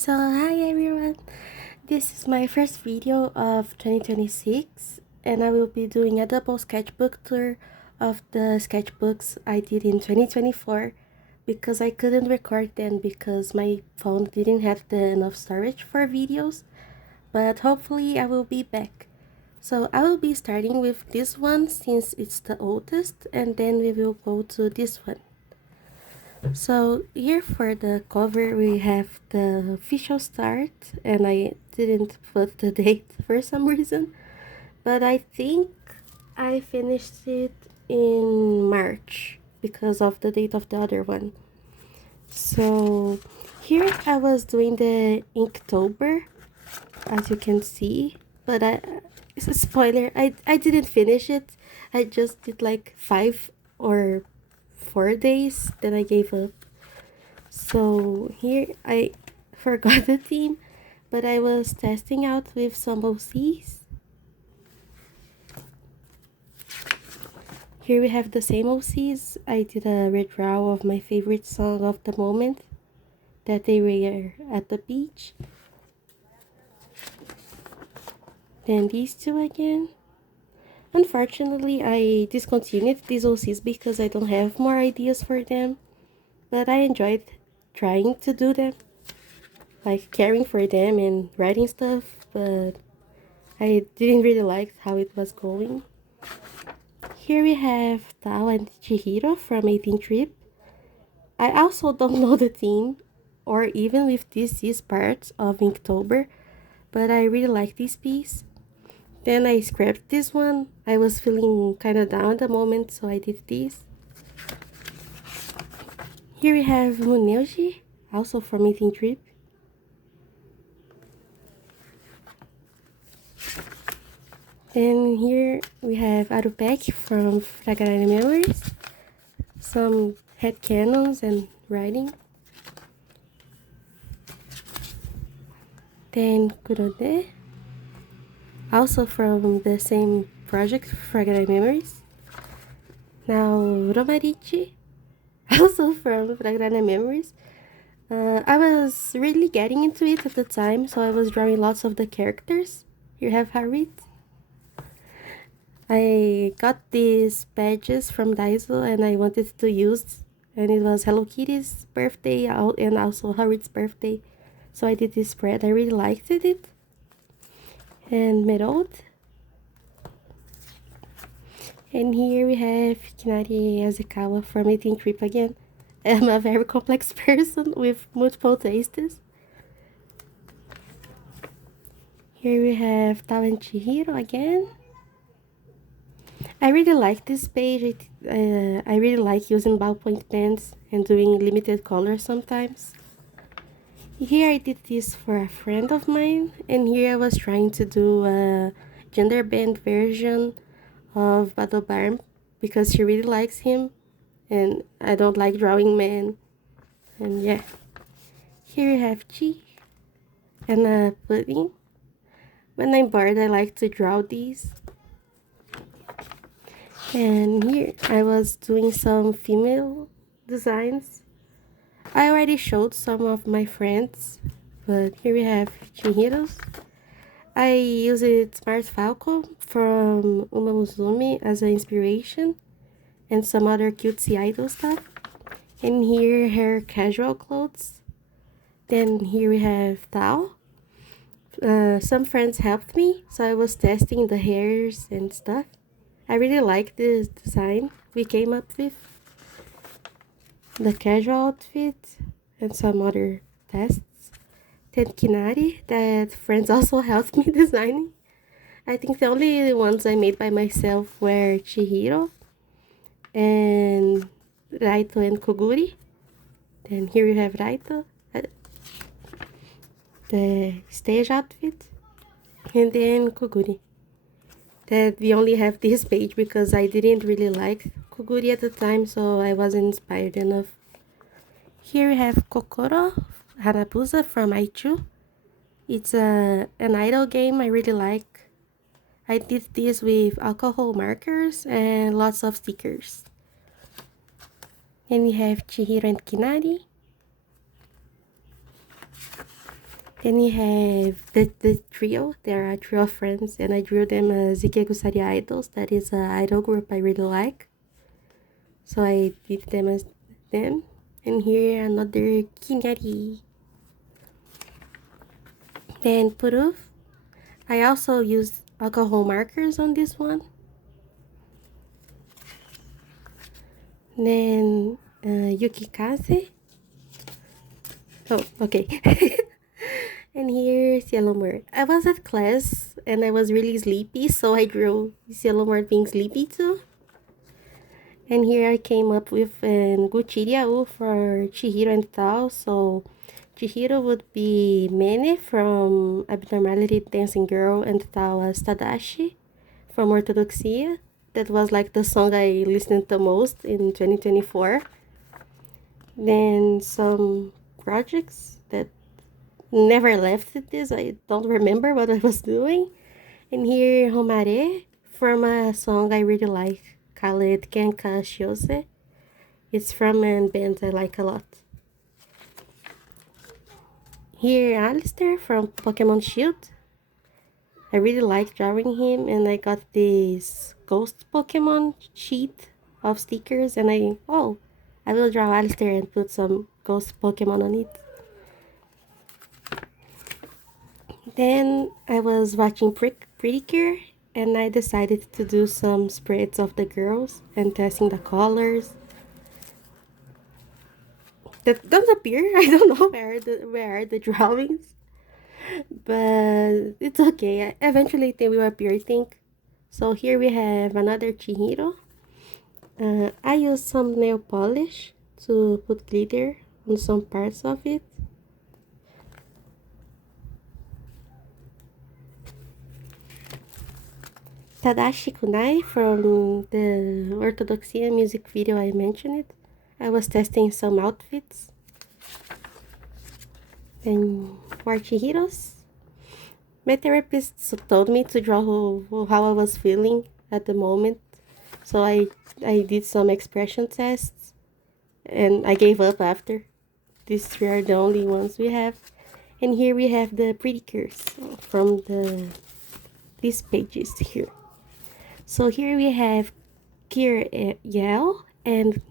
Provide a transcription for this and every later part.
So hi everyone, this is my first video of 2026 and I will be doing a double sketchbook tour of the sketchbooks I did in 2024 because I couldn't record them because my phone didn't have enough storage for videos, but hopefully I will be back. So I will be starting with this one since it's the oldest, and then we will go to this one. So here for the cover we have the official start, and I didn't put the date for some reason, but I think I finished it in March because of the date of the other one. So here I was doing the Inktober, as you can see, but it's a spoiler, I didn't finish it. I just did like 5 or 4 days, then I gave up. So here I forgot the theme, but I was testing out with some OCs. Here we have the same OCs. I did a redraw of my favorite song of the moment that they were at the beach. Then these two again. Unfortunately, I discontinued these OCs because I don't have more ideas for them, but I enjoyed trying to do them, like caring for them and writing stuff, but I didn't really like how it was going. Here we have Tao and Chihiro from 18 Trip. I also don't know the theme, or even if this is part of Inktober, but I really like this piece. Then I scrapped this one. I was feeling kinda down at the moment, so I did this. Here we have Muneuji, also from 18 Trip. Then here we have Arupek from Fragile Memories, some headcanons and writing. Then Kurode, also from the same project, Fragile Memories. Now Romarichi, also from Fragile Memories. I was really getting into it at the time, so I was drawing lots of the characters. You have Harit. I got these badges from Daiso and I wanted to use, and it was Hello Kitty's birthday and also Harit's birthday, so I did this spread. I really liked it. And Merod. And here we have Kinari Yazakawa from 18 Trip again. I'm a very complex person with multiple tastes. Here we have Tao and Chihiro again. I really like this page. I really like using ballpoint pens and doing limited colors sometimes. Here I did this for a friend of mine, and here I was trying to do a gender bend version of Battle Barn because she really likes him, and I don't like drawing men. And yeah, here you have Chi and a pudding. When I'm bored, I like to draw these. And here I was doing some female designs. I already showed some of my friends, but here we have Chihiro's. I used Smart Falco from Uma Musume as an inspiration and some other cutesy idol stuff. And here her casual clothes. Then here we have Tao. Some friends helped me, so I was testing the hairs and stuff. I really like this design we came up with. The casual outfit and some other tests. Then Kinari, that friends also helped me designing. I think the only ones I made by myself were Chihiro and Raito and Koguri. Then here you have Raito, the stage outfit, and then Koguri. That we only have this page because I didn't really like Koguri at the time, so I wasn't inspired enough. Here we have Kokoro Hanabusa from Aichu. It's an idol game I really like. I did this with alcohol markers and lots of stickers. Then we have Chihiro and Kinari. Then we have the trio. There are a trio of friends, and I drew them as Ikegusaria Idols. That is an idol group I really like. So I did them as them. And here another Kinyari. Then Puruf. I also used alcohol markers on this one. Then Yukikaze. Oh, okay. And here's Yellow Bird. I was at class and I was really sleepy, so I drew Yellow Bird being sleepy too. And here I came up with an Guchiriau for Chihiro and Tao. So Chihiro would be Mene from Abnormality Dancing Girl and Tao was Tadashi from Orthodoxia. That was like the song I listened to most in 2024. Then some projects that never left this. I don't remember what I was doing. And here Homare from a song I really like called Kenka Shiose. It's from a band I like a lot. Here Alistair from Pokemon Shield. I really like drawing him and I got this ghost Pokemon sheet of stickers and I will draw Alistair and put some ghost Pokemon on it. Then I was watching Pretty Cure and I decided to do some spreads of the girls and testing the colors. That don't appear. I don't know where are the drawings, but it's okay. Eventually they will appear, I think. So here we have another Chihiro. I used some nail polish to put glitter on some parts of it. Tadashi Kunai from the Orthodoxia music video I mentioned it. I was testing some outfits. Then for Chihiros. My therapist told me to draw how I was feeling at the moment. So I did some expression tests and I gave up after. These three are the only ones we have. And here we have the pretty cures from these pages here. So here we have Kir Yao and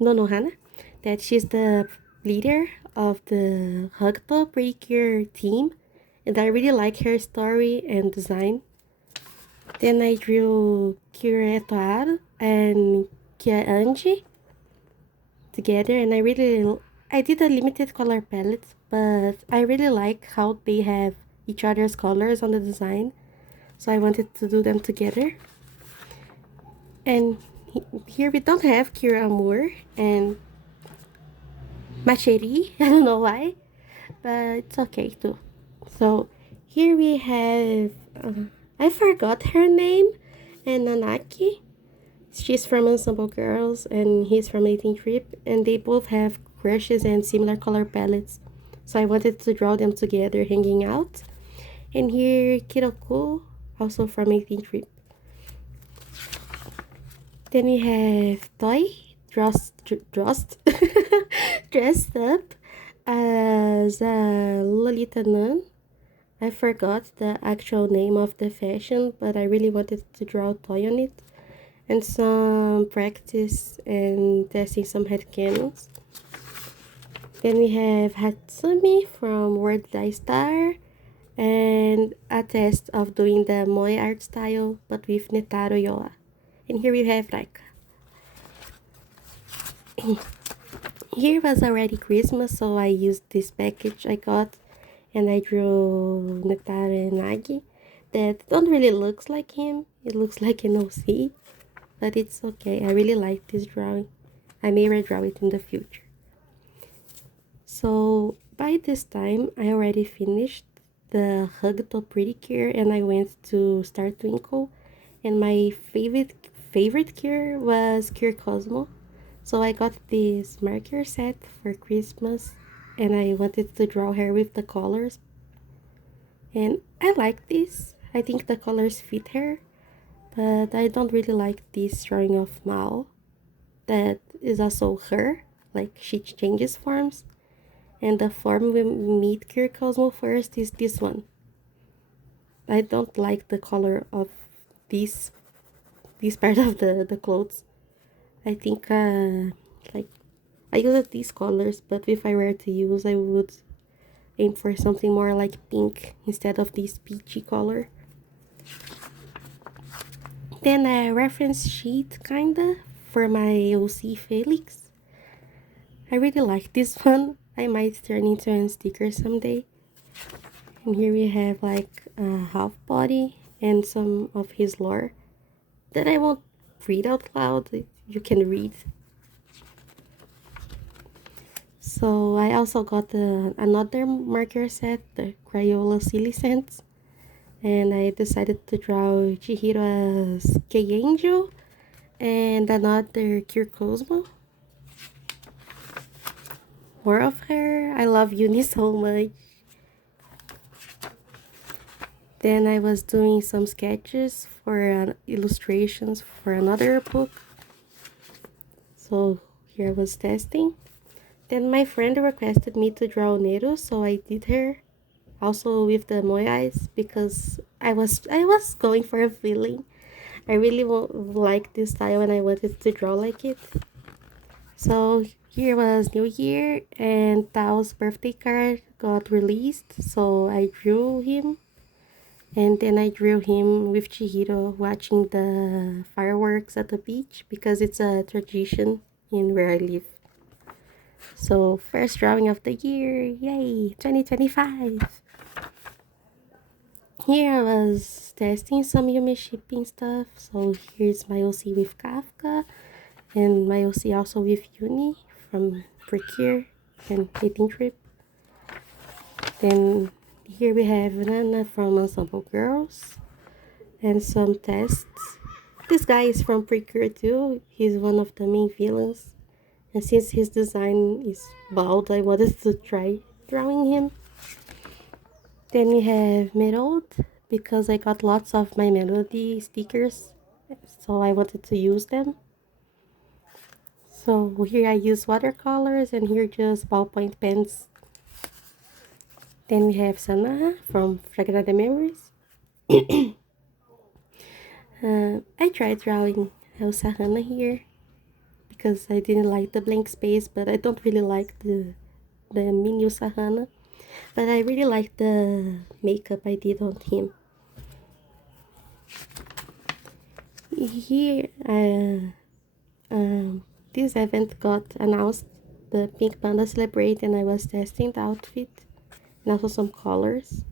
Nonohana, that she's the leader of the Hugto Pretty Cure team, and I really like her story and design. Then I drew Kira Etoaro and Kia Anji together, and I did a limited color palette, but I really like how they have each other's colors on the design. So I wanted to do them together. And here we don't have Kira Amour and Macheri. I don't know why, but it's okay too. So here we have, I forgot her name, and Nanaki. She's from Ensemble Girls and he's from 18 Trip, and they both have crushes and similar color palettes. So I wanted to draw them together hanging out. And here Kiroko, also from 18 Trip. Then we have Toy dressed dressed up as a Lolita nun. I forgot the actual name of the fashion, but I really wanted to draw Toy on it. And some practice and testing some headcanons. Then we have Hatsumi from Word Die Star and a test of doing the Moe art style but with Netaro Yoa. And here we have Raika. Here was already Christmas, so I used this package I got and I drew Netaro and Nagi that don't really looks like him. It looks like an OC, but it's okay. I really like this drawing. I may redraw it in the future. So by this time, I already finished the Hugto Pretty Cure and I went to Star Twinkle. And my favorite cure was Cure Cosmo. So I got this marker set for Christmas and I wanted to draw her with the colors. And I like this. I think the colors fit her. But I don't really like this drawing of Mao. That is also her. Like she changes forms. And the form we meet Kirkosmo first is this one. I don't like the color of this part of the clothes. I think like I use these colors, but if I were to use, I would aim for something more like pink instead of this peachy color. Then a reference sheet kinda for my OC Felix. I really like this one. I might turn into a sticker someday. And here we have like a half body and some of his lore that I won't read out loud. You can read. So I also got another marker set, the Crayola Silly Scents. And I decided to draw Chihiro as K-Angel and another Cosmo. More of her. I love Uni so much. Then I was doing some sketches for illustrations for another book. So here I was testing. Then my friend requested me to draw Nero, so I did her. Also with the Moe eyes because I was going for a feeling. I really like this style and I wanted to draw like it. So here was New Year and Tao's birthday card got released, so I drew him. And then I drew him with Chihiro watching the fireworks at the beach because it's a tradition in where I live. So first drawing of the year, yay, 2025. Here I was testing some Yumi shipping stuff. So here's my OC with Kafka and my OC also with Uni from Precure and Dating Trip. Then here we have Nana from Ensemble Girls and some tests. This guy is from Precure too. He's one of the main villains. And since his design is bald, I wanted to try drawing him. Then we have Metal because I got lots of my Melody stickers, so I wanted to use them. So here I use watercolors and here just ballpoint pens. Then we have Sana from Fragranted Memories. I tried drawing Elsa Hannah here because I didn't like the blank space, but I don't really like the mini Elsa Hannah. But I really like the makeup I did on him. Here, this event got announced, the Pink Panda Celebrate, and I was testing the outfit and also some colors.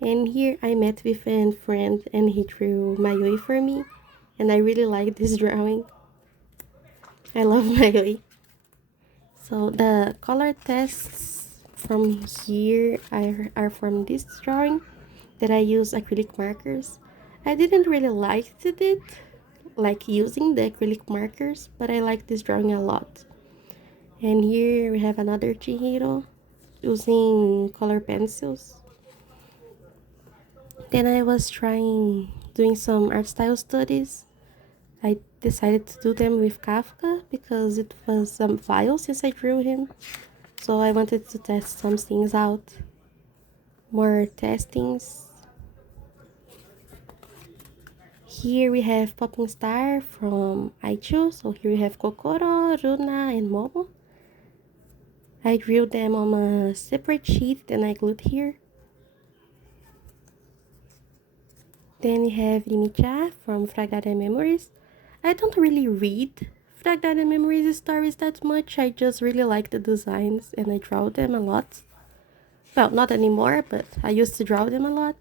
And here I met with a friend and he drew Mayoi for me, and I really like this drawing. I love Mayoi. So the color tests from here are from this drawing that I use acrylic markers. I didn't really like it, like using the acrylic markers, but I like this drawing a lot. And here we have another Chihiro using color pencils. Then I was doing some art style studies. I decided to do them with Kafka because it was a while since I drew him. So I wanted to test some things out. More testings. Here we have Popping Star from Aicho. So here we have Kokoro, Runa, and Momo. I drew them on a separate sheet, then I glued here. Then we have Rimicha from Fragada Memories. I don't really read Fragada Memories stories that much. I just really like the designs and I draw them a lot. Well, not anymore, but I used to draw them a lot.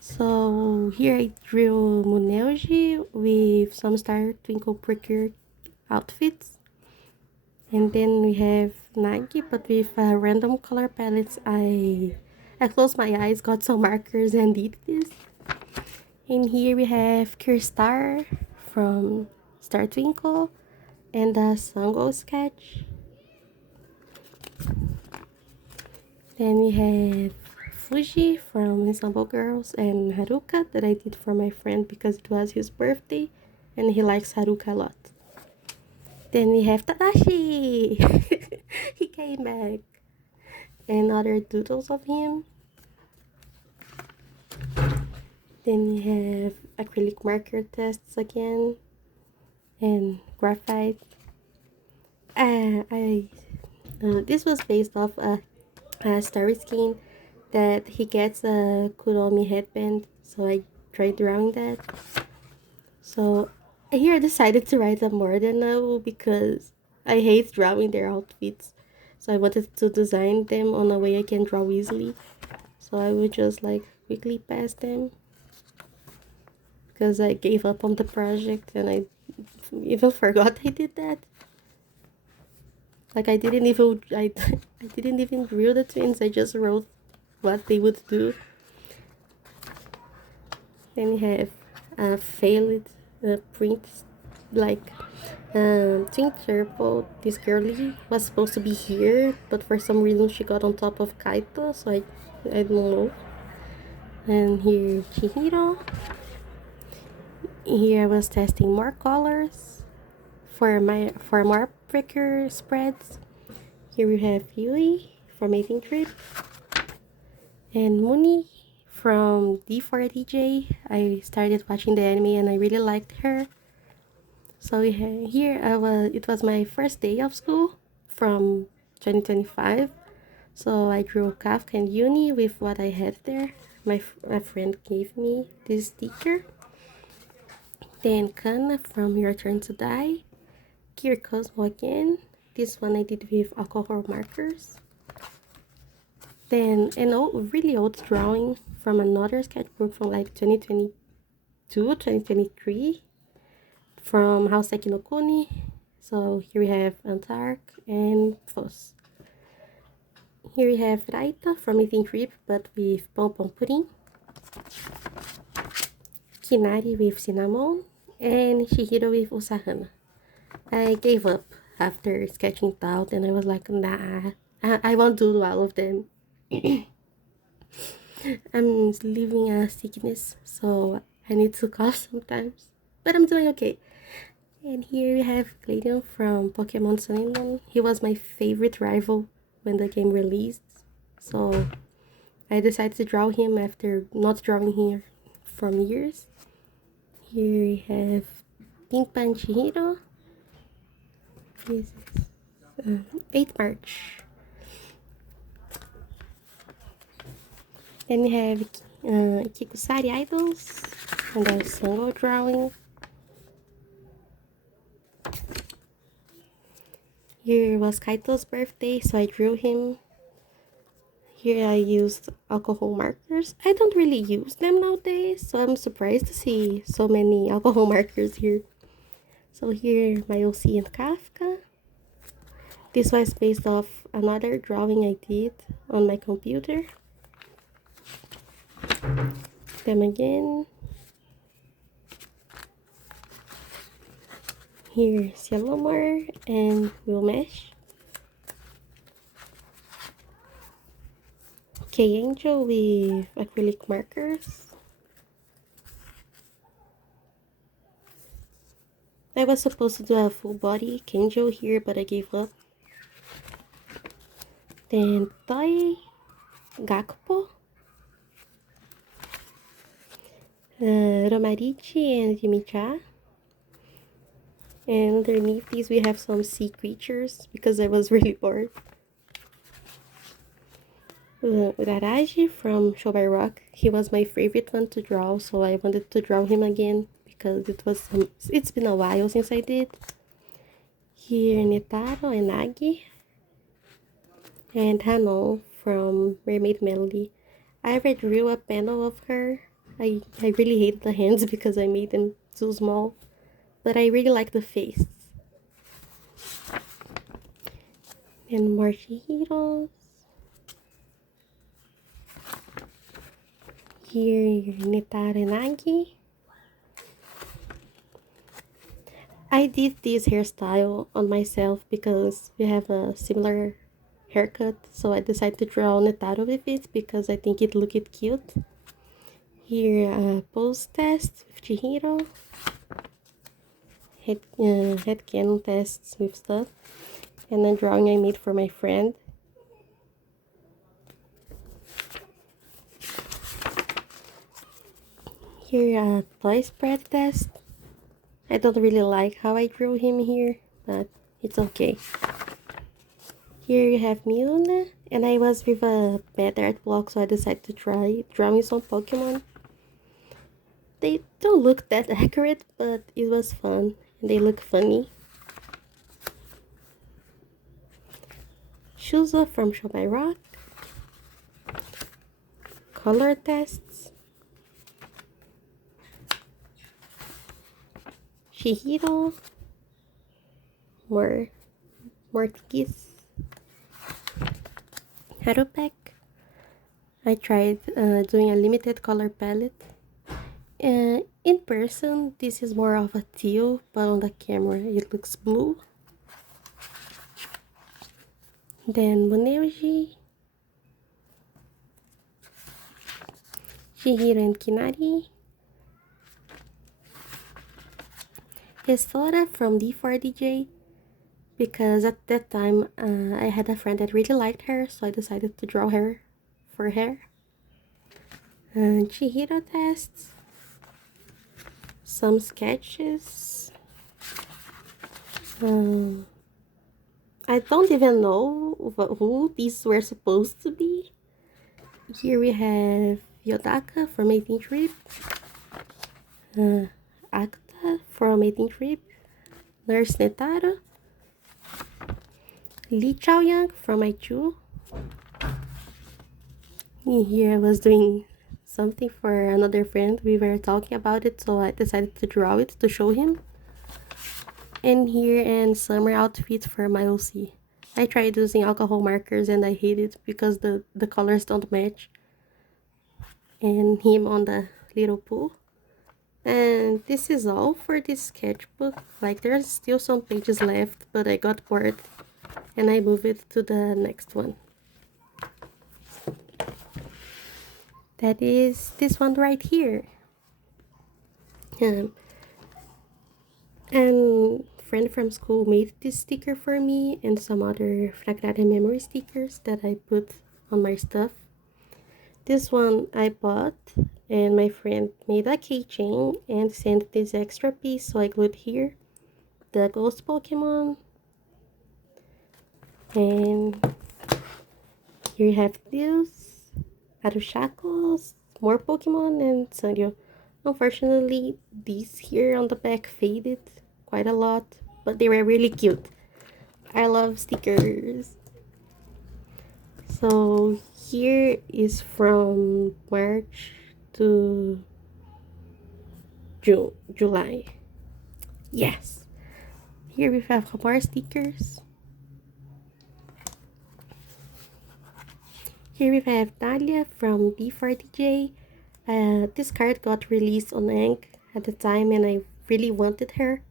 So here I drew Muneuji with some Star Twinkle Precure outfits. And then we have Nagi, but with random color palettes. I closed my eyes, got some markers, and did this. And here we have Kirstar from Star Twinkle and the Sango sketch. Then we have Fuji from Ensemble Girls and Haruka that I did for my friend because it was his birthday and he likes Haruka a lot. Then we have Tadashi! He came back. and other doodles of him. Then you have acrylic marker tests again and graphite. This was based off a story skin that he gets a Kuromi headband, so I tried drawing that. So here I decided to write a modern novel because I hate drawing their outfits. So I wanted to design them on a way I can draw easily. So I would just like quickly pass them because I gave up on the project and I even forgot I did that. Like I didn't even I didn't even draw the twins. I just wrote what they would do. Then you have a failed print, like Twin Turbo. This girlie was supposed to be here, but for some reason she got on top of Kaito, so I don't know. And here Chihiro. Here I was testing more colors for more pricker spreads. Here we have Yui from 18 Trip and Muni from D4DJ. I started watching the anime and I really liked her. So here it was my first day of school from 2025. So I drew Kafka and Uni with what I had there. My friend gave me this sticker. Then Kana from Your Turn to Die. Kier Cosmo again. This one I did with alcohol markers. Then an really old drawing from another sketchbook from like 2022, 2023 from Hauseki no Kuni. So here we have Antark and Foss. Here we have Raita from Eating Trip but with Pom Pom Pudding. Kinari with Cinnamon and Shihiro with Usahana. I gave up after sketching it out and I was like, nah, I won't do all of them. I'm living a sickness, so I need to cough sometimes, but I'm doing okay. And here we have Gladeon from Pokemon Sun and Moon. He was my favorite rival when the game released, so I decided to draw him after not drawing him from years. Here we have Pink Pan Chihiro. This is 8th March. Then we have Kikusari Idols and a single drawing. Here was Kaito's birthday, so I drew him. Here I used alcohol markers. I don't really use them nowadays, so I'm surprised to see so many alcohol markers here. So here my OC and Kafka. This was based off another drawing I did on my computer. Them again. Here Cielomar and Wilmesh. K-Angel with acrylic markers. I was supposed to do a full body K-Angel here, but I gave up. Then Toy, Gakupo, Romarichi and Yimicha. And underneath these we have some sea creatures because I was really bored. Uraraji from Show by Rock. He was my favorite one to draw, so I wanted to draw him again because it's been a while since I did. Here Netaro and Nagi. And Hano from Mermaid Melody. I already drew a panel of her. I really hate the hands because I made them too small, but I really like the face. And more Chihiros. Here Netaro and Nagi. I did this hairstyle on myself because we have a similar haircut, so I decided to draw Netaro with it because I think it looked cute. Here a pose test with Chihiro. Head canon tests with stuff. And a drawing I made for my friend. Here a toy spread test. I don't really like how I drew him here, but it's okay. Here you have Miuna, and I was with a bad art block, so I decided to try drawing some Pokemon. They don't look that accurate, but it was fun, and they look funny. Shuzo from Show by Rock. Color tests. Shihiro. More Tikis. Harupek. I tried doing a limited color palette. In person, this is more of a teal, but on the camera it looks blue. Then Moneuji, Chihiro and Kinari, Histora from D4DJ, because at that time I had a friend that really liked her, so I decided to draw her for her. And Chihiro tests, some sketches. I don't even know who these were supposed to be. Here we have Yodaka from 18th Trip, Akta from 18th Trip, Nurse Netaro, Li Chaoyang from Aichu. Here I was doing something for another friend. We were talking about it, so I decided to draw it to show him. And here an summer outfit for my OC. I tried using alcohol markers and I hate it because the colors don't match. And him on the little pool. And this is all for this sketchbook. Like, there's still some pages left, but I got bored and I moved it to the next one. That is this one right here. And friend from school made this sticker for me and some other Fragrare memory stickers that I put on my stuff. This one I bought, and my friend made a keychain and sent this extra piece, so I glued here the ghost Pokemon. And here you have this, Arushakos, more Pokemon, and Sanrio. Unfortunately, these here on the back faded quite a lot, but they were really cute. I love stickers. So here is from March to July. Yes. Here we have more stickers. Here we have Talia from D4DJ. This card got released on Ink at the time and I really wanted her.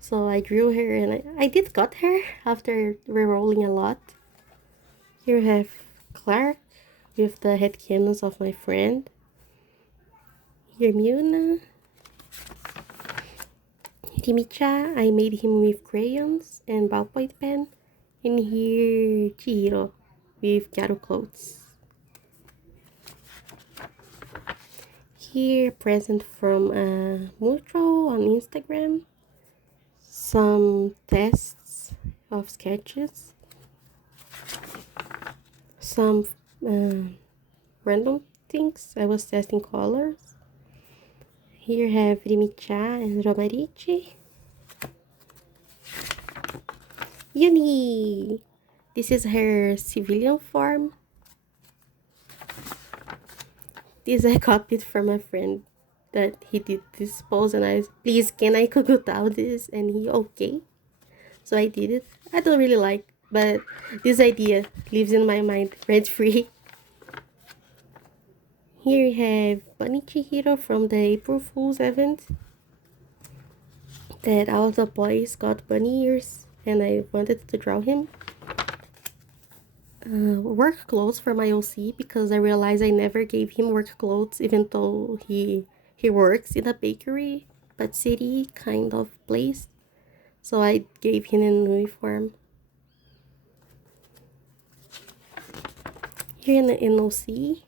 So I drew her and I did got her after rerolling a lot. Here we have Clark with the headcanons of my friend. Here Miuna. Rimicha, I made him with crayons and ballpoint pen. And here Chihiro with Garo clothes. Here present from Mutual on Instagram. Some tests of sketches. Some random things. I was testing colors. Here have Rimicha and Romarichi. Yuni! This is her civilian form. This I copied from a friend that he did this pose and I said, please can I kukutao this? And he okay. So I did it. I don't really like, but this idea lives in my mind rent free. Here we have Bunny Chihiro from the April Fool's event. That all the boys got bunny ears and I wanted to draw him. Work clothes for my OC because I realized I never gave him work clothes even though he works in a bakery but city kind of place. So I gave him an uniform. Here in the NOC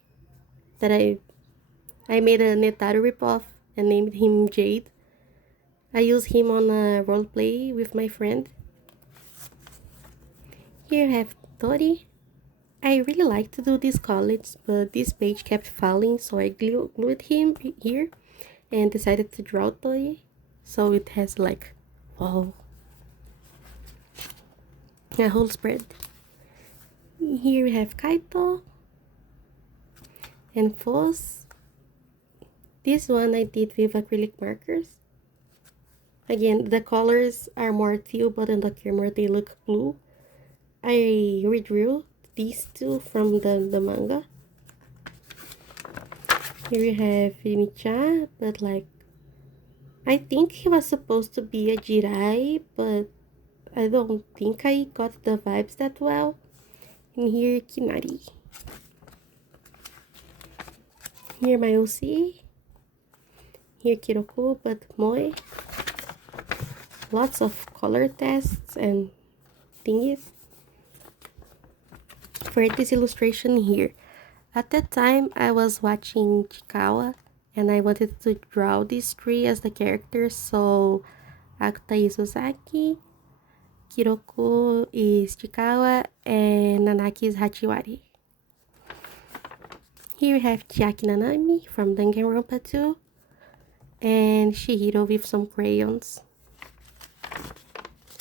that I made a Netaru ripoff and named him Jade. I use him on a roleplay with my friend. Here I have Tori. I really like to do these college, but this page kept falling, so I glued him here and decided to draw Tori. So it has like, wow, a whole spread. Here we have Kaito and Foss. This one I did with acrylic markers. Again, the colors are more teal, but in the camera they look blue. I redrew these two from the manga. Here we have Micha, but like, I think he was supposed to be a Jirai, but I don't think I got the vibes that well. And here, Kinari. Here, my OC. Here, Kiroko, but Moe. Lots of color tests and thingies. For this illustration here, at that time I was watching Chikawa and I wanted to draw these three as the characters, so Akuta is Ozaki, Kiroko is Chikawa, and Nanaki is Hachiwari. Here we have Chiaki Nanami from Danganronpa 2 and Shihiro with some crayons.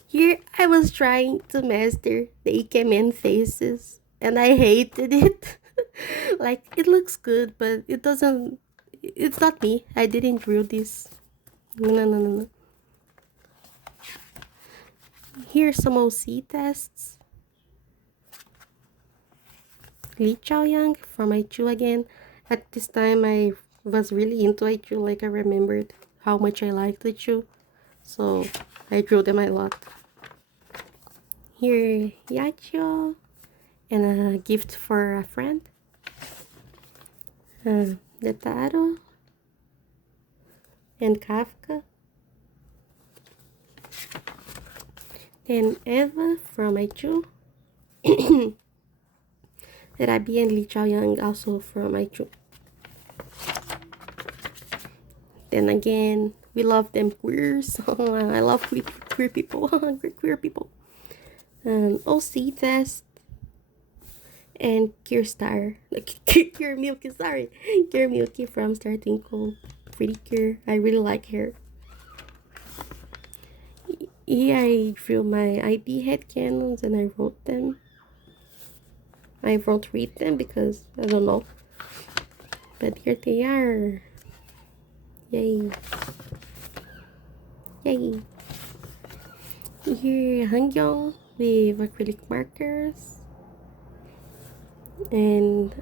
Here I was trying to master the Ikemen faces and I hated it. Like, it looks good, but it's not me. I didn't draw this. No. Here's some OC tests. Lee Chaoyang from Aichu again. At this time I was really into Aichu, like I remembered how much I liked Aichu. So I drew them a lot. Here, Yachio, and a gift for a friend. Netaro, and Kafka. Then Eva from Aichu. Rabi and Lee Chaoyang also from Aichu. Then again, we love them queers. I love queer people. Queer people. OC test and Kirstar, Kier Milky, sorry, Kier Milky from Star Twinkle. Pretty Kier, I really like her. Here I drew my IB headcanons and I wrote them. I won't read them because I don't know, but here they are. Yay. Yay. Here Hangyong with acrylic markers, and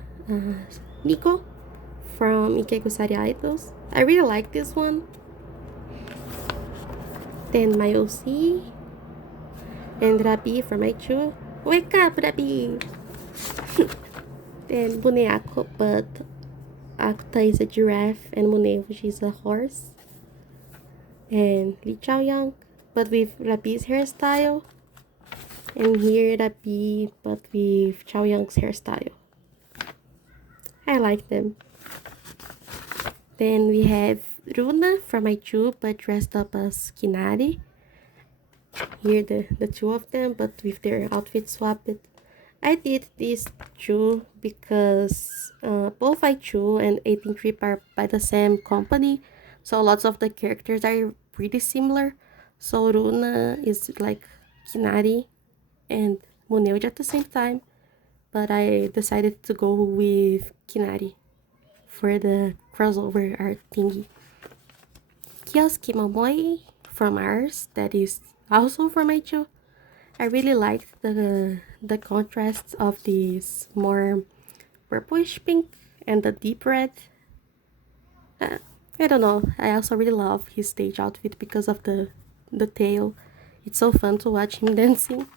Nico from Ikekusari Idols. I really like this one. Then my OC and Rabi from Aichu. Wake up, Rabi! Then Muneako, but Akuta is a giraffe and Mune, which is a horse. And Lee Chaoyang, but with Rabi's hairstyle. And here Rabi, but with Chaoyang's hairstyle. I like them. Then we have Runa from Aichu, but dressed up as Kinari. Here the two of them, but with their outfits swapped. I did this two because both Aichu and 18 Trip are by the same company, so lots of the characters are pretty similar. So Runa is like Kinari and Muneuji at the same time, but I decided to go with Kinari for the crossover art thingy. Kioski Momoi from ours, that is also from Aichu. I really liked the contrasts of this more purplish pink and the deep red. I don't know, I also really love his stage outfit because of the tail. It's so fun to watch him dancing.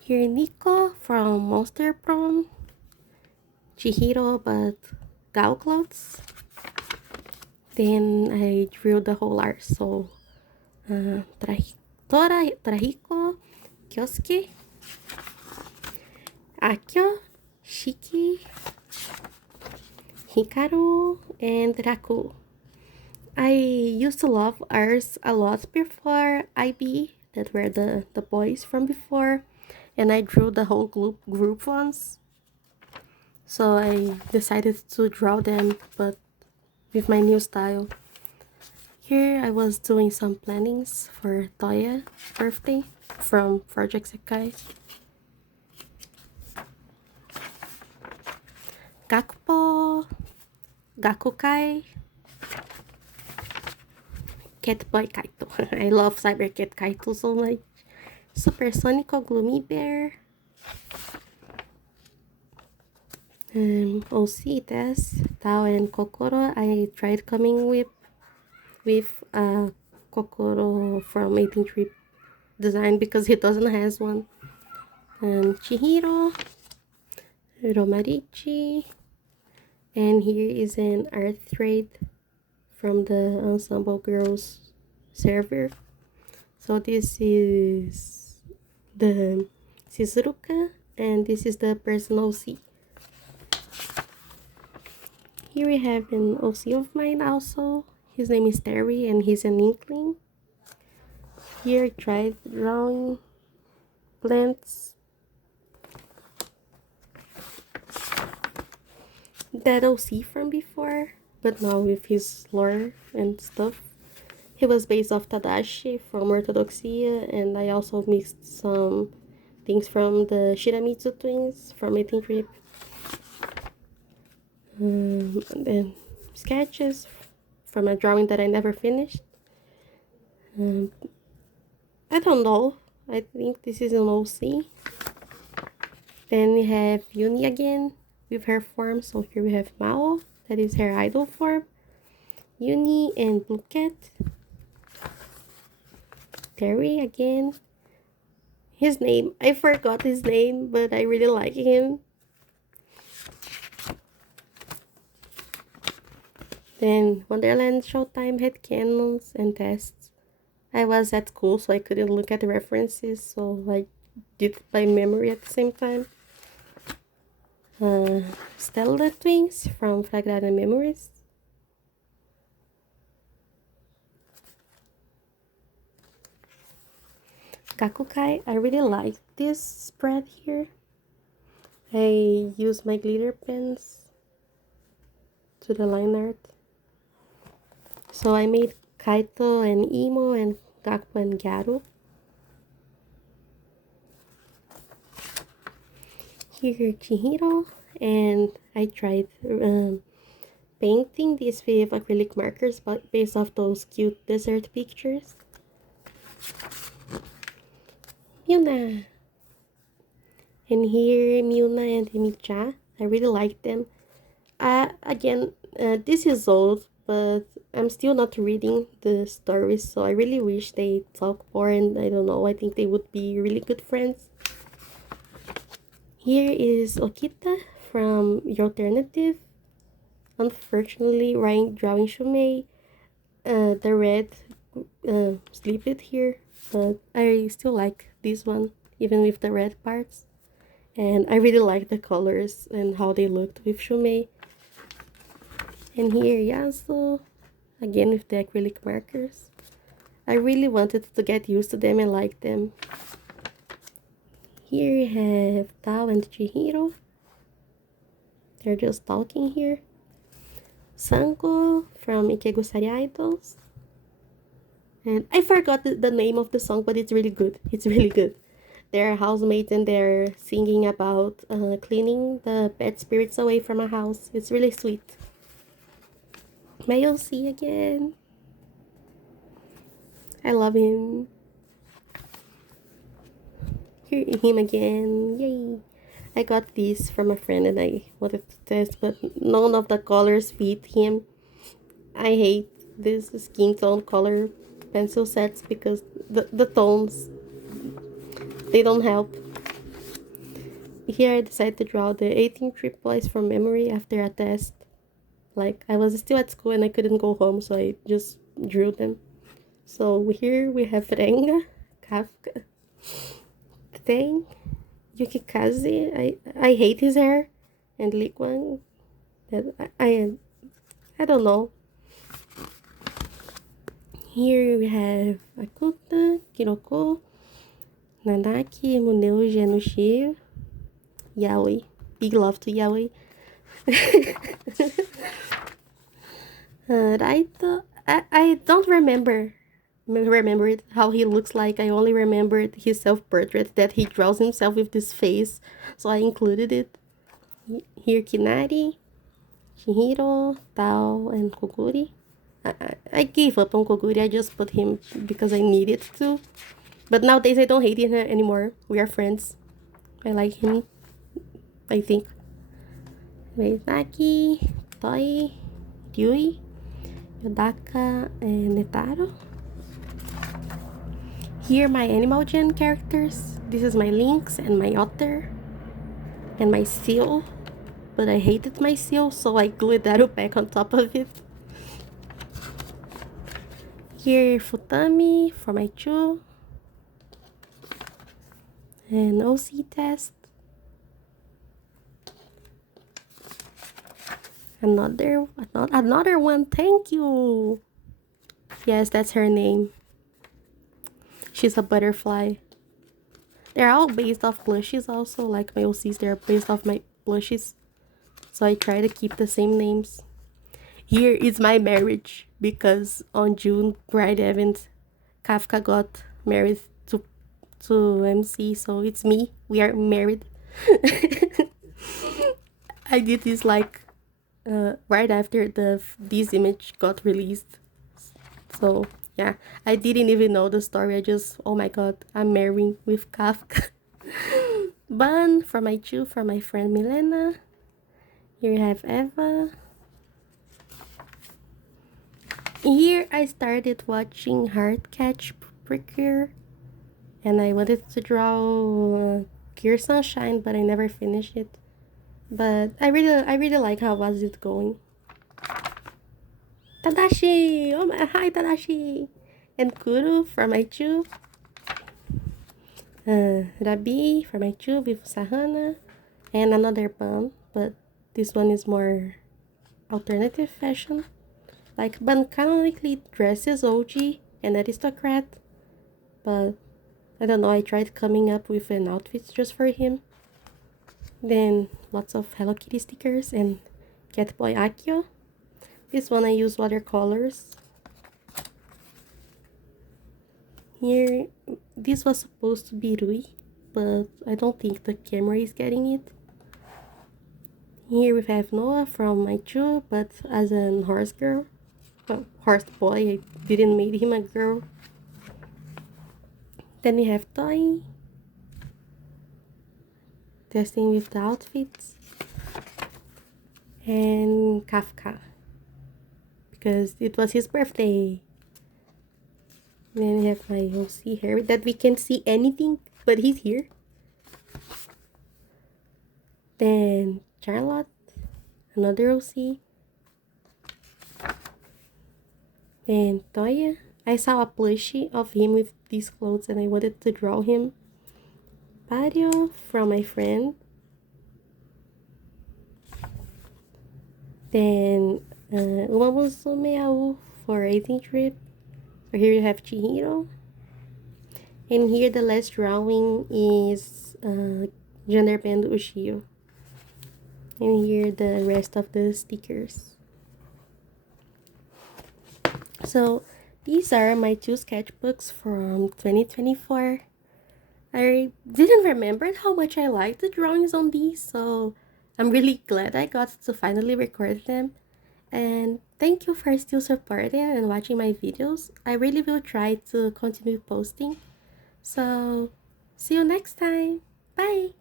Here Nico from Monster Prom. Chihiro, but Gao clothes. Then I drew the whole art, so Trahiko, Kyosuke, Akio, Shiki, Hikaru, and Raku. I used to love ours a lot before IB, that were the boys from before, and I drew the whole group once. So I decided to draw them, but with my new style. Here I was doing some plannings for Toya birthday from Project Sekai. Gakupo, Gakukai, Catboy Kaito. I love Cyber Cat Kaito so much. Supersonico Gloomy Bear. OC Test, Tao and Kokoro. I tried coming with Kokoro from 18th Trip Design because he doesn't has one. Chihiro, Romarichi, and here is an art thread from the Ensemble Girls server. So this is the Shizuruka, and this is the personal OC. Here we have an OC of mine also. His name is Terry and he's an inkling. Here I tried drawing plants. That OC from before, but now with his lore and stuff. He was based off Tadashi from Orthodoxia, and I also mixed some things from the Shiramitsu twins from 18th Trip. And then sketches from a drawing that I never finished. I don't know. I think this is an OC. Then we have Yuni again with her form. So here we have Mao, that is her idol form. Yuni and Blue Cat. Terry again. His name, I forgot his name, but I really like him. Then Wonderland Showtime had cannons and tests. I was at school, so I couldn't look at the references, so I did by memory at the same time. Stellar Twins from Fragrada Memories. Kakukai, I really like this spread here. I use my glitter pens to the line art. So I made Kaito and Imo and Gakupo and Garu. Here Chihiro, and I tried painting this with acrylic markers but based off those cute desert pictures. Muna, and here Muna and Micha. I really like them. Again, this is old, but I'm still not reading the stories, so I really wish they talk more, and I don't know, I think they would be really good friends. Here is Okita from Your Alternative. Unfortunately, drawing Shumei, the red slipped here, but I still like this one, even with the red parts. And I really like the colors and how they looked with Shumei. And here Yasuo, again with the acrylic markers. I really wanted to get used to them and like them. Here you have Tao and Chihiro. They're just talking here. Sango from Ikegusari Idols. And I forgot the name of the song, but it's really good. It's really good. They're housemates and they're singing about cleaning the bad spirits away from a house. It's really sweet. May see again. I love him. Here him again. Yay. I got this from a friend and I wanted to test, but none of the colors fit him. I hate this skin tone color pencil sets because the tones, they don't help. Here I decided to draw the 18 trip boys from memory after a test. Like, I was still at school and I couldn't go home, so I just drew them. So here we have Renga, Kafka, Tang, Yukikaze. I hate his hair, and Liquan. That I don't know. Here we have Akuta, Kiroko, Nanaki, Muneo, Genushi, Yaoi. Big love to Yaoi. Raito, I don't remember how he looks like. I only remembered his self-portrait that he draws himself with this face, so I included it. Here Kinari, Chihiro, Tao, and Koguri. I gave up on Koguri, I just put him because I needed to. But nowadays I don't hate him anymore. We are friends. I like him, I think. Meizaki, Toi, Ryui, Yodaka, and Netaro. Here my Animal Gen characters. This is my Lynx and my Otter and my Seal. But I hated my Seal, so I glued that back on top of it. Here Futami for my Chu. And OC test. Another one, thank you. Yes, that's her name. She's a butterfly. They're all based off plushies also, like my OCs, they're based off my plushies. So I try to keep the same names. Here is my marriage, because on June Pride event, Kafka got married to MC, so it's me. We are married. I did this like right after this image got released. So yeah, I didn't even know the story. I just, oh my god, I'm marrying with Kafka. Ban for my Chu, for my friend Milena. Here you have Eva. Here I started watching Heart Catch Precure, and I wanted to draw Gear Sunshine, but I never finished it. But I really like how was it going. Tadashi! Oh my, hi Tadashi! And Kuru for my Chu. Rabi for my Chu with Sahana. And another Ban, but this one is more alternative fashion. Like, Ban canonically dresses OG and aristocrat, but I don't know, I tried coming up with an outfit just for him. Then lots of Hello Kitty stickers and Catboy Akio. This one I use watercolors. Here, this was supposed to be Rui, but I don't think the camera is getting it. Here we have Noah from my Chu, but as an horse girl. Well, horse boy, I didn't make him a girl. Then we have Toy. Testing with the outfits. And Kafka, because it was his birthday. Then we have my OC Harry that we can't see anything, but he's here. Then Charlotte, another OC. Then Toya. I saw a plushie of him with these clothes and I wanted to draw him. Patio from my friend. Then Umamusume Au for 18th trip. So here you have Chihiro. And here the last drawing is Gender Band Ushio. And here the rest of the stickers. So these are my 2 sketchbooks from 2024. I didn't remember how much I liked the drawings on these, so I'm really glad I got to finally record them. And thank you for still supporting and watching my videos. I really will try to continue posting. So see you next time. Bye!